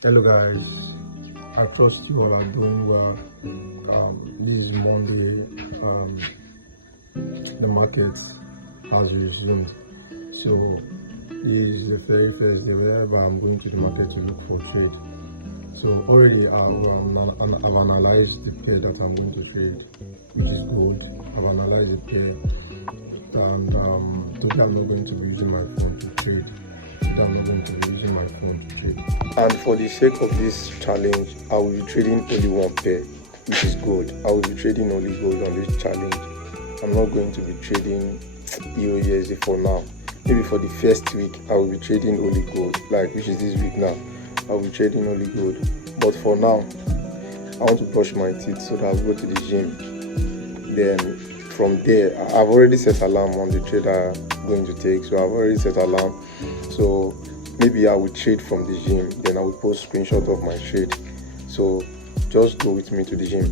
Hello guys, I trust you all are doing well. This is Monday. The market has resumed. So this is the very first day wherever I'm going to the market to look for trade. So already I've analyzed the pair that I'm going to trade, which is gold. I've analyzed the pair, and today I'm not going to be using my phone to trade. I'm not going to be using my phone to trade. And for the sake of this challenge, I will be trading only one pair, which is gold. I will be trading only gold on this challenge. I'm not going to be trading Euro USD for now. Maybe for the first week, I will be trading only gold, like which is this week now. I will be trading only gold. But for now, I want to brush my teeth so that I'll go to the gym. Then from there, I've already set alarm on the trade I'm going to take. So I've already set alarm. So maybe I will trade from the gym, then I will post screenshot of my trade. So just go with me to the gym.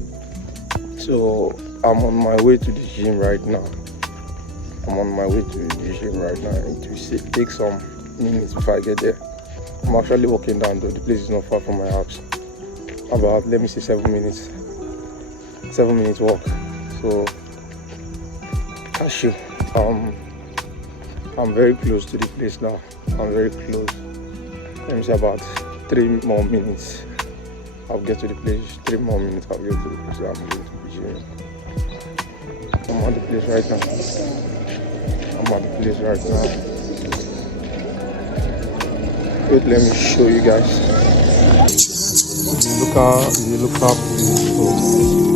So I'm on my way to the gym right now. It will take some minutes before I get there. I'm actually walking down though. The place is not far from my house. About, let me say, 7 minutes. 7 minutes walk. So cashew. I'm very close to the place now. I'm very close. Let me say about 3 more minutes. I'll get to the place. 3 more minutes. I'll get to the place. I'm going to the gym. I'm at the place right now. Wait, let me show you guys. Look up,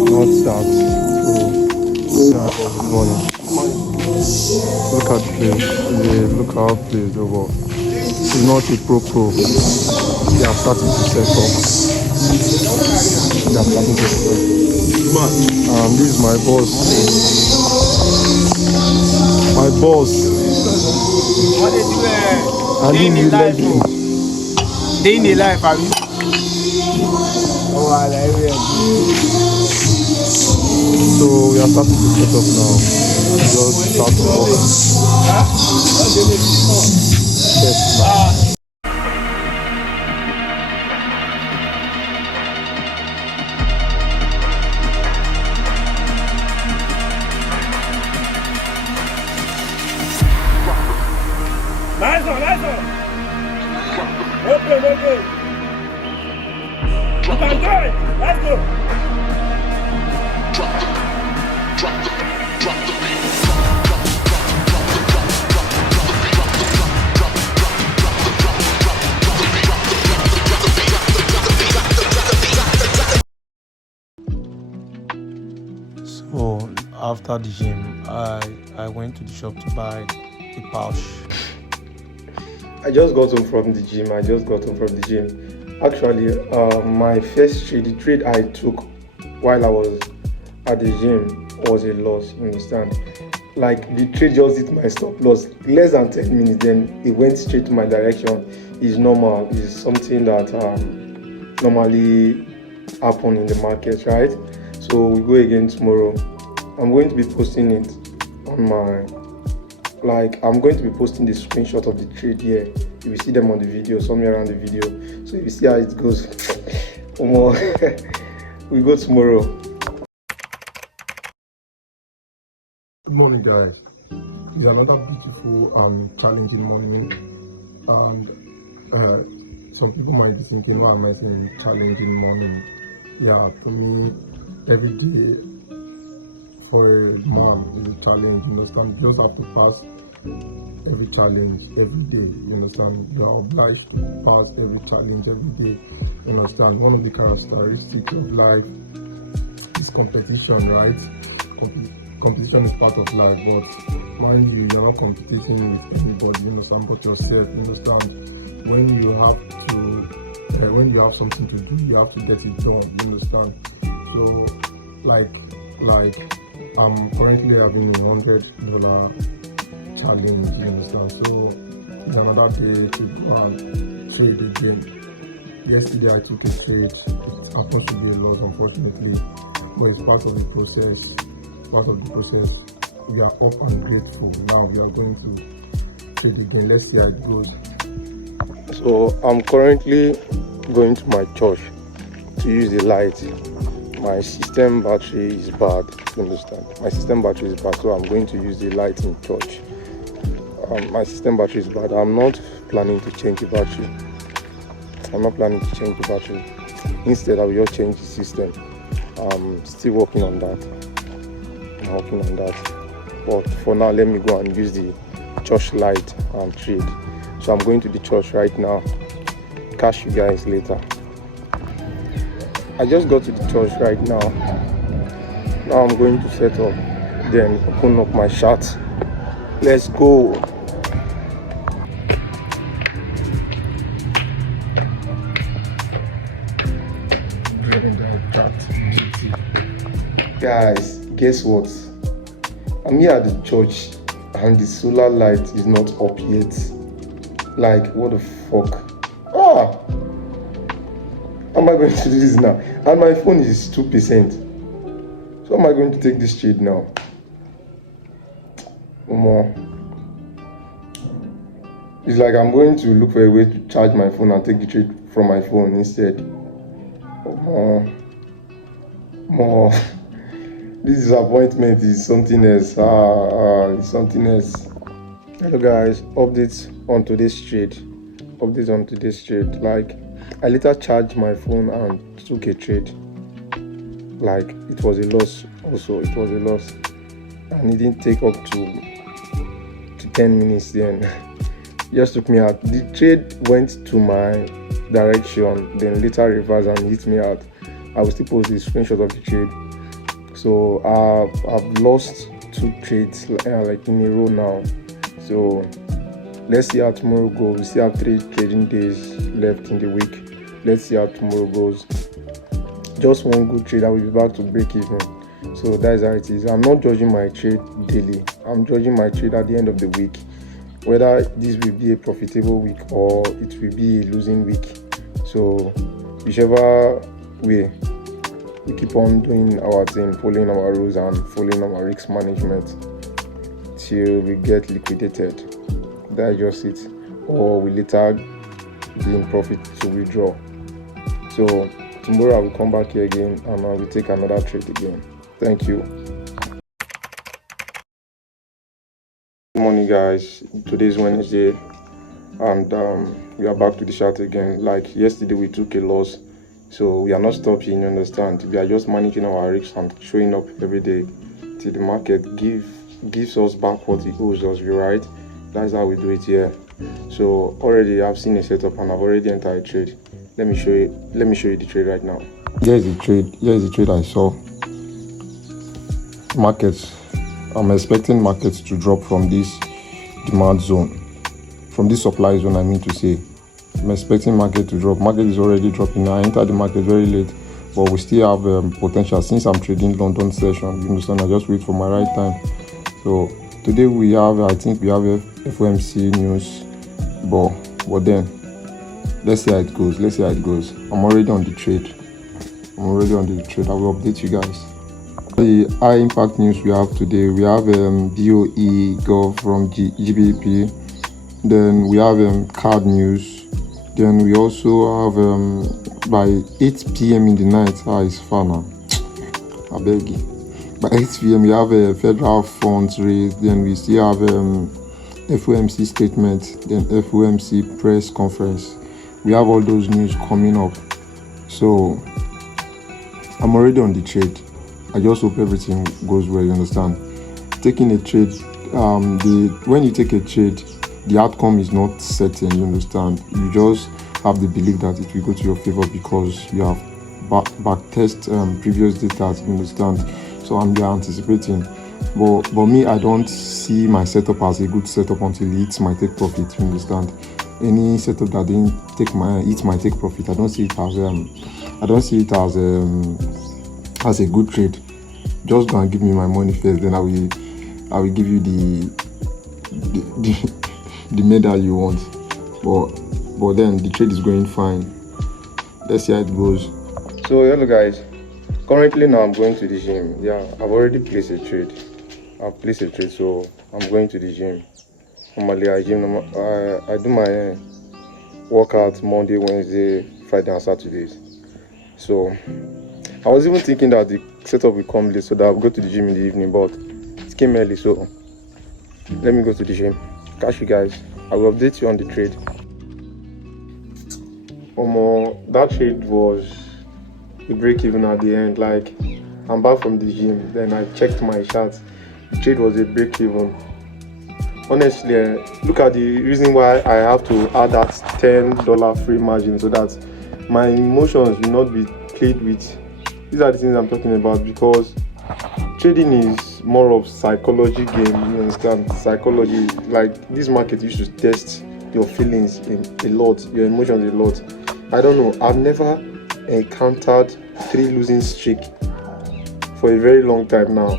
not that. Good morning. Look at the place. Look how place over. It's not a pro. They are starting to set up. This is my boss. And day in the life. Day in the life, I mean. So we are starting to set up now. Just start to work. Yes, now. Nice one. Okay. You can do it. Let's go. So after the gym, I went to the shop to buy a pouch. I just got home from the gym. Actually, my first trade, the trade I took while I was at the gym was a loss. You understand? Like the trade just hit my stop loss less than 10 minutes. Then it went straight to my direction. It's normal. It's something that normally happen in the market, right? So we go again tomorrow. I'm going to be posting it on my. I'm going to be posting the screenshot of the trade here. You will see them on the video, somewhere around the video. So you see how it goes. We go tomorrow. Good morning, guys. It's another beautiful challenging morning. And some people might be thinking, why am I saying challenging morning? Yeah, to me, every day for a man is a challenge. You understand? You just have to pass every challenge every day. You understand? You are obliged to pass every challenge every day. You understand? One of the characteristics of life is competition, right? Competition is part of life, but mind you, you're not competing with anybody. You understand? But yourself. You understand? When you have something to do, you have to get it done. You understand? So, I'm currently having a $100 challenge, you understand? So it's another day to go and trade again. Yesterday I took a trade. It happens to be a loss, unfortunately, but it's part of the process. We are up and grateful. Now we are going to trade again. Let's see how it goes. So I'm currently going to my church to use the light. My system battery is bad. You understand? My system battery is bad, so I'm going to use the light in church. My system battery is bad. I'm not planning to change the battery. Instead, I will just change the system. I'm still working on that. But for now, let me go and use the church light and trade. So I'm going to the church right now. Catch you guys later. I just got to the church right now. Now I'm going to set up, then open up my chart. Let's go. Guys, guess what? I'm here at the church and the solar light is not up yet. Like, what the fuck? How am I going to do this now? And my phone is 2%. So am I going to take this trade now? It's like I'm going to look for a way to charge my phone and take the trade from my phone instead. This disappointment is something else. It's something else. Hello guys, updates on today's trade. Like, I later charged my phone and took a trade. Like, it was a loss. It didn't take up to 10 minutes then. Just took me out. The trade went to my direction, then later reversed and hit me out. I will still post the screenshot of the trade. So I've lost 2 trades like in a row now. So let's see how tomorrow goes. We still have 3 trading days left in the week. Let's see how tomorrow goes. Just one good trade, I will be back to break even. So that's how it is. I'm not judging my trade daily. I'm judging my trade at the end of the week, whether this will be a profitable week or it will be a losing week. So whichever way, we keep on doing our thing, following our rules and following our risk management till we get liquidated. That's just it. Or we later be in profit to withdraw. So tomorrow I will come back here again and I will take another trade again. Thank you. Good morning guys. Today is Wednesday and we are back to the chart again. Like yesterday we took a loss. So we are not stopping, you understand. We are just managing our risks and showing up every day till the market gives us back what it owes us, right? That's how we do it here. So already I've seen a setup and I've already entered a trade. Let me show you the trade right now. Here's the trade I saw. Markets. I'm expecting markets to drop from this demand zone. From this supply zone, I mean to say. I'm expecting market to drop. Market is already dropping. I entered the market very late, but we still have potential. Since I'm trading London session, you understand, I just wait for my right time. So today I think we have FOMC news, but then let's see how it goes. I'm already on the trade. I will update you guys. The high impact news we have today, we have BOE Gov from GBP. Then we have card news. Then we also have by 8 p.m. in the night. It's far now. I beg you. By 8 p.m. we have a federal funds raise. Then we still have FOMC statement. Then FOMC press conference. We have all those news coming up. So I'm already on the trade. I just hope everything goes well. You understand? Taking a trade. When you take a trade, the outcome is not certain, you understand. You just have the belief that it will go to your favor because you have backtest previous data, you understand. So I'm there anticipating. But me, I don't see my setup as a good setup until it hits my take profit, you understand. Any setup that didn't hit my take profit, I don't see it as a good trade. Just go and give me my money first, then I will give you the medal you want. But then the trade is going fine. Let's see how it goes. So hello guys, currently now I'm going to the gym. I've already placed a trade. So I'm going to the gym. Normally I do my workout Monday, Wednesday, Friday and Saturdays. So I was even thinking that the setup will come late so that I'll go to the gym in the evening, but it came early, so let me go to the gym. Catch you guys. I will update you on the trade. That trade was a break even at the end. Like, I'm back from the gym, then I checked my charts. The trade was a break even. Honestly, look at the reason why I have to add that $10 free margin so that my emotions will not be played with. These are the things I'm talking about, because trading is more of psychology game. You understand? Psychology, like this market used to test your feelings a lot, your emotions a lot. I don't know, I've never encountered 3 losing streak for a very long time now.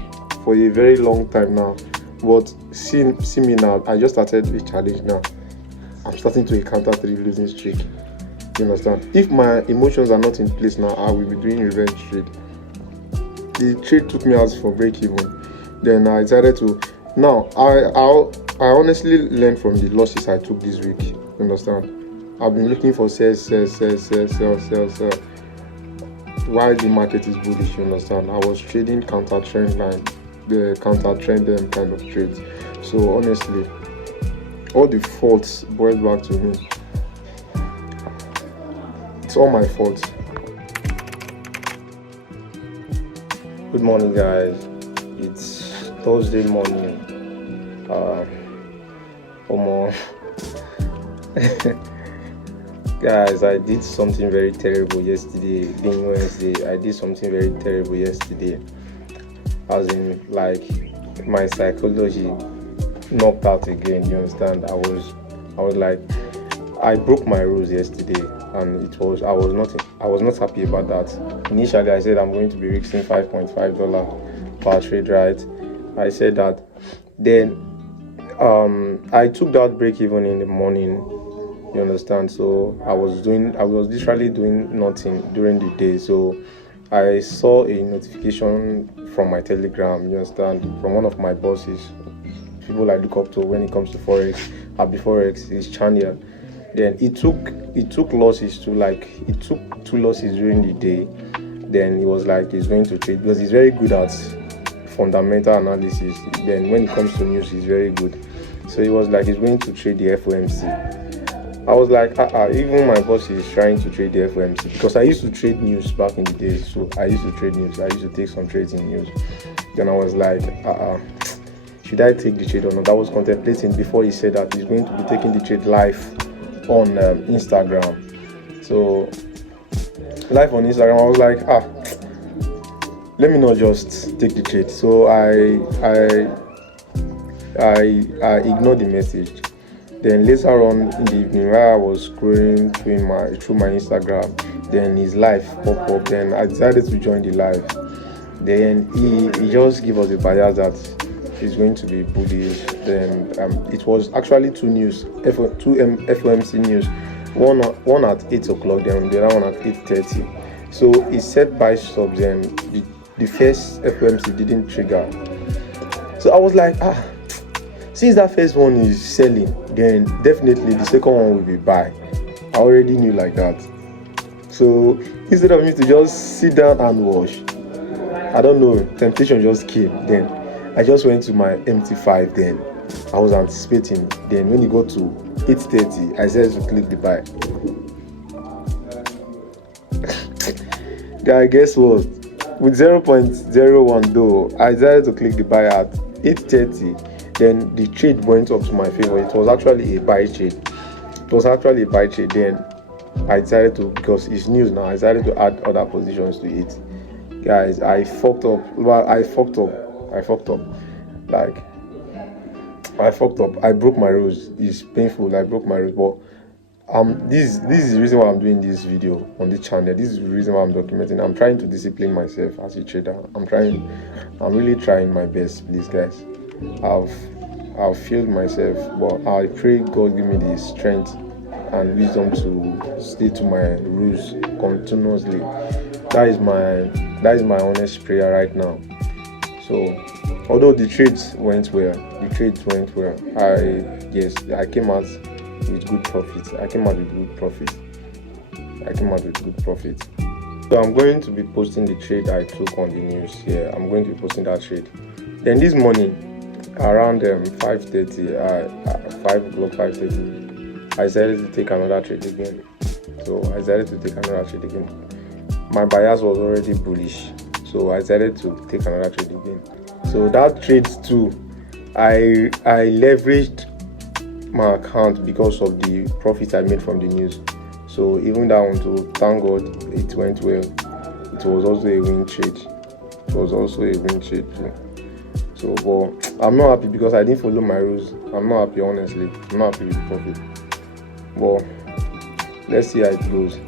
But see me now, I just started a challenge now. I'm starting to encounter 3 losing streak. You understand? If my emotions are not in place now, I will be doing revenge trade. The trade took me out for break even. Then I decided to. Now I honestly learned from the losses I took this week. You understand? I've been looking for sell. While the market is bullish, you understand? I was trading counter trend line, the counter trend kind of trades. So honestly, all the faults boils back to me. It's all my fault. Good morning, guys. It's Thursday morning. Guys, I did something very terrible yesterday. Being Wednesday, I did something very terrible yesterday. As in, like, my psychology knocked out again. You understand? I was like, I broke my rules yesterday, and I was not happy about that. Initially, I said I'm going to be risking $5.5 per trade, right? I said that. Then I took that break even in the morning. You understand? So I was literally doing nothing during the day. So I saw a notification from my Telegram, you understand, from one of my bosses, people I look up to when it comes to Forex, Happy Forex, his channel. Then it took losses to, like, it took 2 losses during the day. Then he was like, he's going to trade, because he's very good at fundamental analysis. Then when it comes to news, he's very good. So he was like, he's going to trade the FOMC. I was like, even my boss is trying to trade the FOMC, because I used to trade news back in the days. So I used to trade news. I used to take some trades in news. Then I was like, should I take the trade or not? I was contemplating before he said that he's going to be taking the trade live on Instagram. So live on Instagram, I was like, let me not just take the trade. So I ignored the message. Then later on in the evening, while I was scrolling through my Instagram, then his live popped up. Then I decided to join the live. Then he just gave us a bias that he's going to be bullish. Then it was actually 2 FOMC news, one at 8 o'clock, then the other one at 8:30. So he set buy stops, and the first FOMC didn't trigger. So I was like, since that first one is selling, then definitely the second one will be buy. I already knew like that. So instead of me to just sit down and watch, I don't know, temptation just came. Then I just went to my MT5. Then I was anticipating. Then when it got to 8:30, I said to click the buy. Guy, guess what? With 0.01 though, I decided to click the buy at 8:30. Then the trade went up to my favor. It was actually a buy trade. Then I decided to, because it's news now, I decided to add other positions to it. Guys, I fucked up. I fucked up. I broke my rules. It's painful. I broke my rules. But this is the reason why I'm doing this video on this channel. This is the reason why I'm documenting. I'm trying to discipline myself as a trader. I'm really trying my best, please, guys. I've failed myself, but I pray God give me the strength and wisdom to stay to my rules continuously. That is my honest prayer right now. So although the trades went well, I came out with good profit. I came out with good profit. So I'm going to be posting the trade I took on the news here. I'm going to be posting that trade. Then this morning, around 5:30, 5 o'clock, 5:30, I decided to take another trade again. So I decided to take another trade again. My bias was already bullish, so I decided to take another trade again. So that trade too, I leveraged my account because of the profit I made from the news. So even that one too, thank God it went well. It was also a win trade. Too. So, but I'm not happy because I didn't follow my rules. I'm not happy, honestly. I'm not happy with the profit. But let's see how it goes.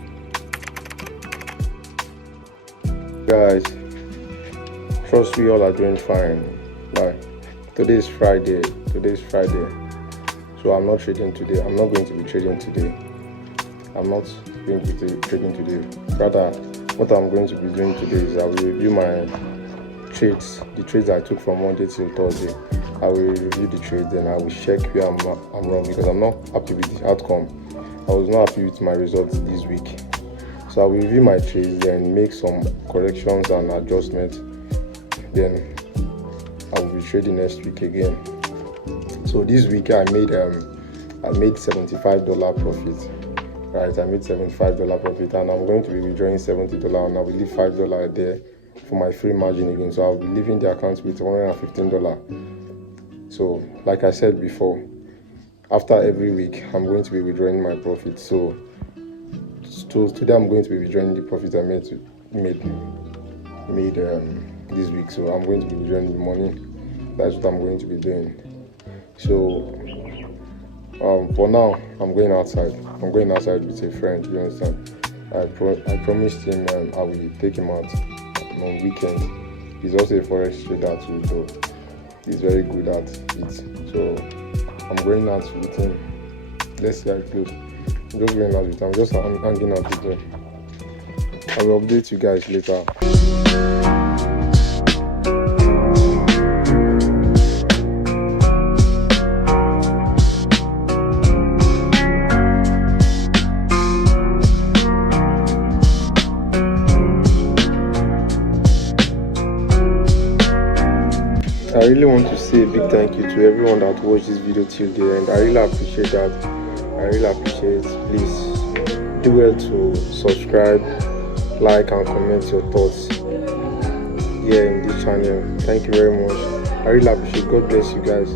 Guys, trust we all are doing fine. Like, today is Friday. So I'm not trading today. I'm not going to be trading today. I'm not going to be trading today. Rather, what I'm going to be doing today is I will review my trades, the trades I took from Monday till Thursday. I will review the trades, then I will check where I'm wrong, because I'm not happy with the outcome. I was not happy with my results this week. So I will review my trades, then make some corrections and adjustments. Then I will be trading next week again. So this week I made $75 profit. Right, I made $75 profit, and I'm going to be withdrawing $70, and I will leave $5 there for my free margin again. So I'll be leaving the account with $115. So like I said before, after every week I'm going to be withdrawing my profit. So today I'm going to be withdrawing the profit I made this week. So I'm going to be withdrawing the money. That's what I'm going to be doing. So for now, I'm going outside. I'm going outside with a friend. You understand? I promised him I will take him out on weekend. He's also a forex trader too, so he's very good at it. So I'm going out with him. Let's see how it goes. I'm just going out with him. I'm just hanging out with him. I will update you guys later. I really want to say a big thank you to everyone that watched this video till the end. I really appreciate that. I really appreciate it. Please do well to subscribe, like and comment your thoughts here in this channel. Thank you very much. I really appreciate it. God bless you guys.